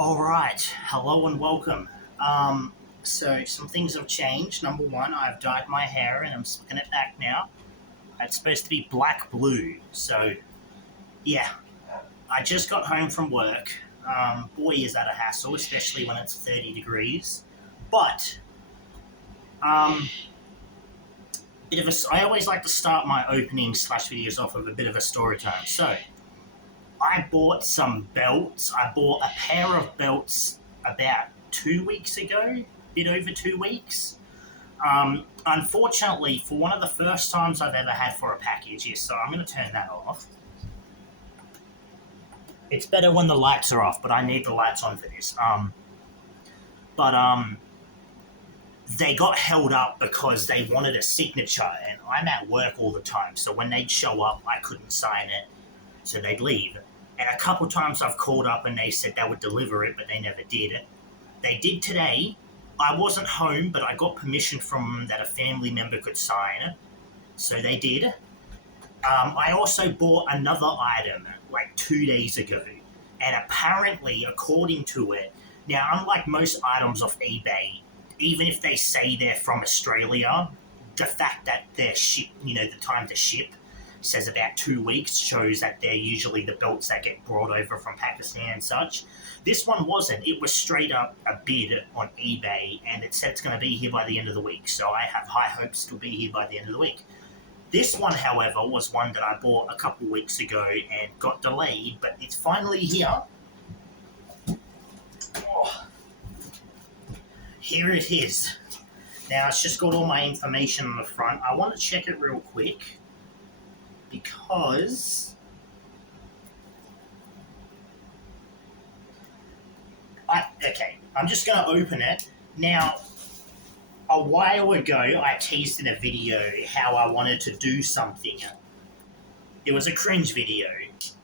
All right, hello and welcome. So some things have changed. Number one, I've dyed my hair and I'm slicking it back now. It's supposed to be black blue. So yeah, I just got home from work. Boy, is that a hassle, especially when it's 30 degrees. But um, I always like to start my opening slash videos off with a bit of a story time. So I bought some belts. I bought a pair of belts about 2 weeks ago, bit over 2 weeks. Unfortunately, for one of the first times I've ever had for a package, yes, so I'm going to turn that off. It's better when the lights are off, but I need the lights on for this. But they got held up because they wanted a signature, and I'm at work all the time, so when they'd show up, I couldn't sign it, so they'd leave. And a couple times I've called up and they said they would deliver it, but they never did. They did today. I wasn't home, but I got permission from them that a family member could sign, so they did. I also bought another item like 2 days ago, and apparently, according to it, now unlike most items off eBay, even if they say they're from Australia, the fact that they're shipped, the time to ship says about 2 weeks shows that they're usually the belts that get brought over from Pakistan and such. This one wasn't. It was straight up a bid on eBay, and it said it's going to be here by the end of the week, so I have high hopes to be here by the end of the week. This one, however, was one that I bought a couple weeks ago and got delayed, but it's finally here. Oh, here it is. Now, it's just got all my information on the front. I want to check it real quick because I'm just going to open it. Now, a while ago, I teased in a video how I wanted to do something. It was a cringe video,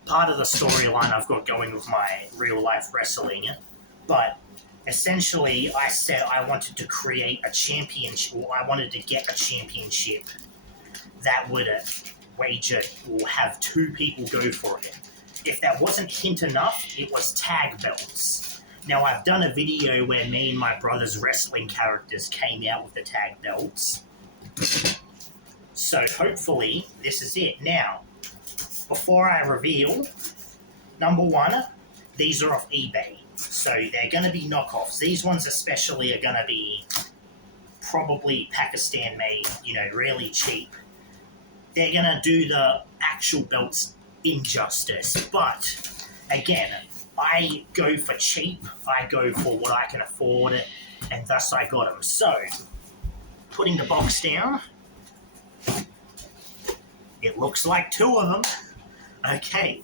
part of the storyline I've got going with my real-life wrestling, but essentially, I said I wanted to create a championship, or I wanted to get a championship that would wager or have two people go for it. If that wasn't hint enough, it was tag belts. Now, I've done a video where me and my brother's wrestling characters came out with the tag belts. So, hopefully, this is it. Now, before I reveal, number one, these are off eBay. So, they're going to be knockoffs. These ones especially are going to be probably Pakistan made, really cheap. They're going to do the actual belts injustice. But, again, I go for cheap, I go for what I can afford, and thus I got them. So, putting the box down, it looks like two of them. Okay,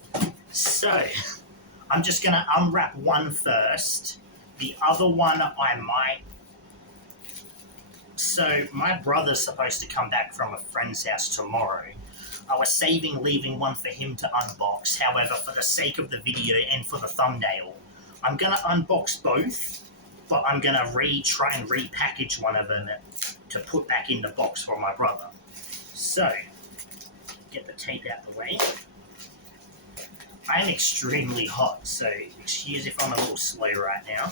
so I'm just going to unwrap one first. The other one I might... So, my brother's supposed to come back from a friend's house tomorrow. I was saving leaving one for him to unbox. However, for the sake of the video and for the thumbnail, I'm going to unbox both, but I'm going to try and repackage one of them to put back in the box for my brother. So, get the tape out the way. I'm extremely hot, so excuse if I'm a little slow right now.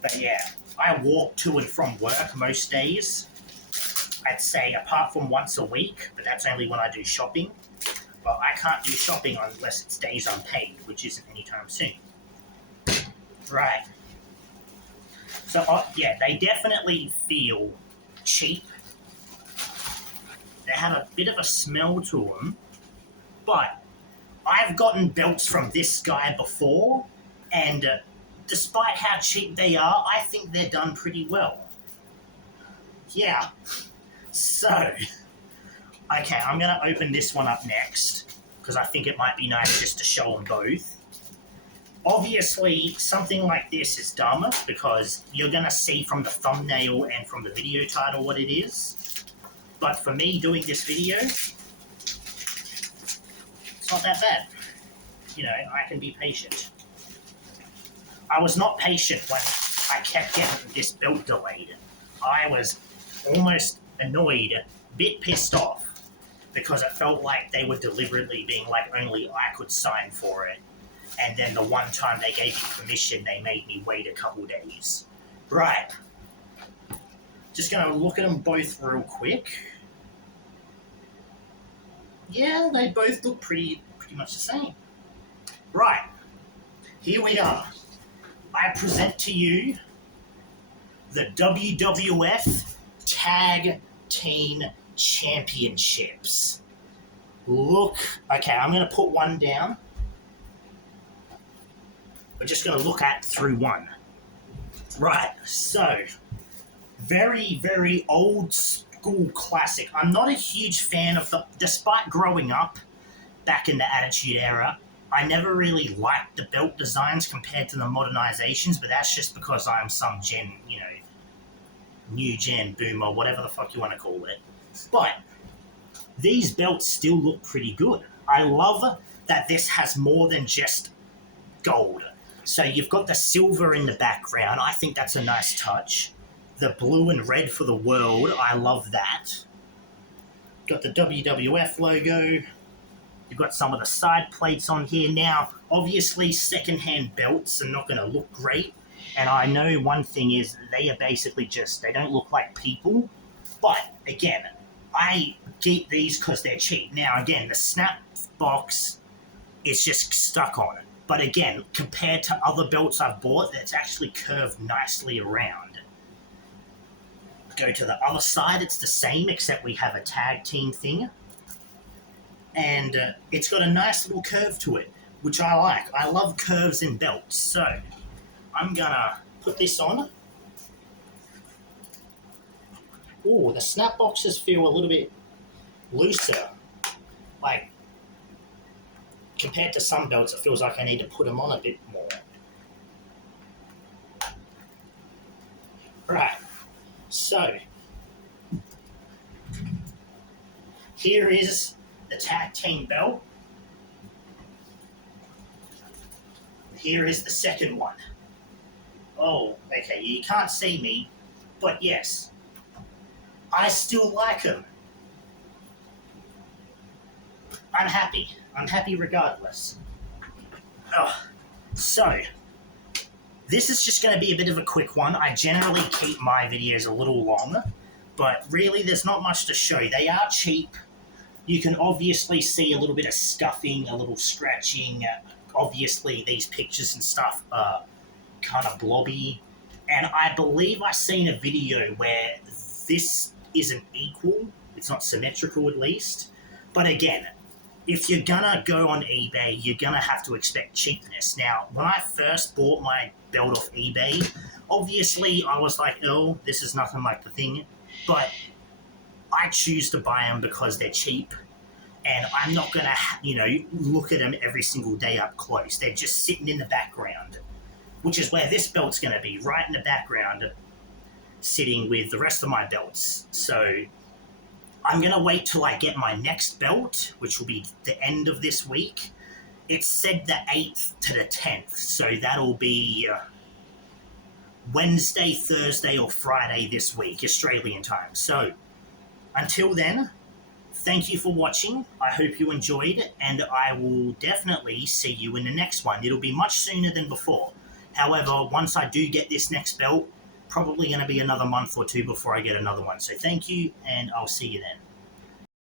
But yeah, I walk to and from work most days. I'd say apart from once a week, but that's only when I do shopping. But I can't do shopping unless it stays unpaid, which isn't anytime soon. Right. So, yeah, they definitely feel cheap. They have a bit of a smell to them. But I've gotten belts from this guy before, and despite how cheap they are, I think they're done pretty well. Yeah. So, okay, I'm going to open this one up next, because I think it might be nice just to show them both. Obviously, something like this is dumb, because you're going to see from the thumbnail and from the video title what it is. But for me, doing this video, it's not that bad. I can be patient. I was not patient when I kept getting this belt delayed. I was almost annoyed, a bit pissed off, because it felt like they were deliberately being like only I could sign for it. And then the one time they gave me permission, they made me wait a couple days. Right. Just going to look at them both real quick. Yeah, they both look pretty much the same. Right. Here we are. I present to you the WWF Tag Team Championships. Look. Okay, I'm going to put one down. We're just going to look at through one. Right, so, very, very old school classic. I'm not a huge fan of despite growing up back in the Attitude Era, I never really liked the belt designs compared to the modernizations, but that's just because I'm some new gen boomer, whatever the fuck you want to call it. But these belts still look pretty good. I love that this has more than just gold. So you've got the silver in the background. I think that's a nice touch. The blue and red for the world. I love that. Got the WWF logo. You've got some of the side plates on here. Now, obviously, second-hand belts are not going to look great. And I know one thing is they are basically they don't look like people. But, again, I get these because they're cheap. Now, again, the snap box is just stuck on it. But again, compared to other belts I've bought, it's actually curved nicely around. Go to the other side, it's the same, except we have a tag team thing. And it's got a nice little curve to it, which I like. I love curves in belts. So, I'm going to put this on. Ooh, the snap boxes feel a little bit looser. Like, compared to some belts, it feels like I need to put them on a bit more. Right. So, here is the tag team belt. Here is the second one. Oh, okay, you can't see me, but yes, I still like them. I'm happy. I'm happy regardless. Oh, so, this is just going to be a bit of a quick one. I generally keep my videos a little long, but really there's not much to show. They are cheap. You can obviously see a little bit of scuffing, a little scratching. Obviously these pictures and stuff are kind of blobby. And I believe I've seen a video where this isn't equal. It's not symmetrical at least. But again, if you're gonna go on eBay, you're gonna have to expect cheapness. Now, when I first bought my belt off eBay, obviously I was like, oh, this is nothing like the thing. But I choose to buy them because they're cheap. And I'm not gonna, look at them every single day up close. They're just sitting in the background, which is where this belt's gonna be, right in the background, sitting with the rest of my belts. So I'm going to wait till I get my next belt, which will be the end of this week. It's said the 8th to the 10th, so that'll be Wednesday, Thursday, or Friday this week, Australian time. So until then, thank you for watching. I hope you enjoyed, and I will definitely see you in the next one. It'll be much sooner than before. However, once I do get this next belt, probably going to be another month or two before I get another one. So thank you, and I'll see you then.